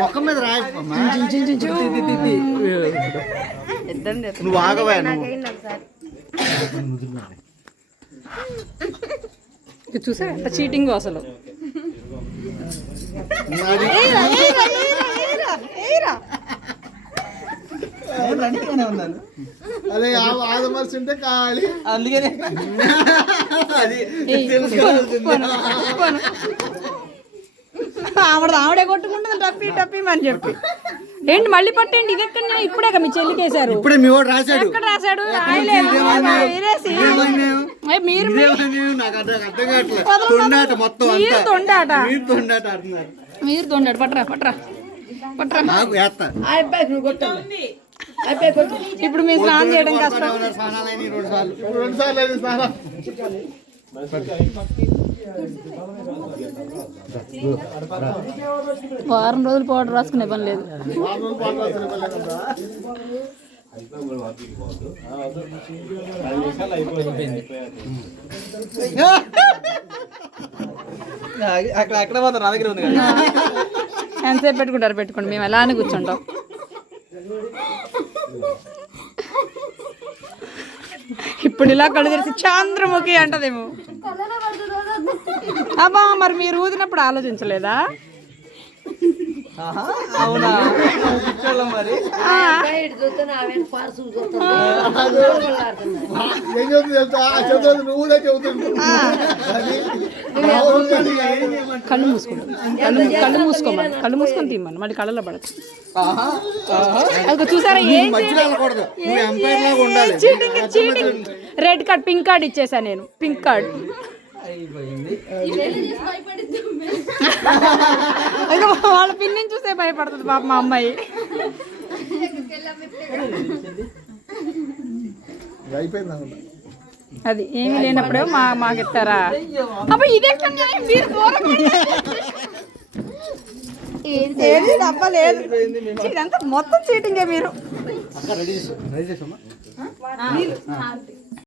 మొక్క మీద రాయమ్మా నువ్వు ఆగవా చూసా ఎంత చీటింగ్ అసలు. అదే ఆదమర్చి ఉంటే కావాలి అందుకనే ఆవిడే కొట్టుకుంటుంది టప్పి టప్పి అని చెప్పి. ఏంటి మళ్ళీ పట్టండి, ఇది ఎక్కడ ఇప్పుడే మీ చెల్లికేశారు. ఇప్పుడే మీ వాడు రాశాడు. ఎక్కడ రాశాడు? మీరు తొండాట పట్టరా పట్టరా పట్టరా. ఇప్పుడు మేము స్నానం చేయడం కష్టం. వారం రోజులు పౌడర్ రాసుకునే పని లేదు. అక్కడ పోతారు నా దగ్గర ఉంది కదా. ఎంతసేపు పెట్టుకుంటారు పెట్టుకోండి, మేము ఎలానే కూర్చుంటాం. ఇప్పుడు ఇలా కళ్ళు తెరిచి చంద్రముఖి అంటదేమో. అబ్బా మరి మీరు ఊదినప్పుడు ఆలోచించలేదా? అవునా మరి కళ్ళు మూసుకుంటాం, కళ్ళు మూసుకోమని, కళ్ళు మూసుకొని తీయమని మళ్ళీ కళ్ళలో పడదు. చూసారా cheating. Red card pink card ఇచ్చేసా నేను, పింక్ కార్డ్. వాళ్ళ పిన్నిని చూసే భయపడుతుంది పాప మా అమ్మాయి. అది ఏమీ లేనప్పుడే మాకెత్తారా? అబ్బా ఇదే తప్పలేదు, ఇదంతా మొత్తం చీటింగే. మీరు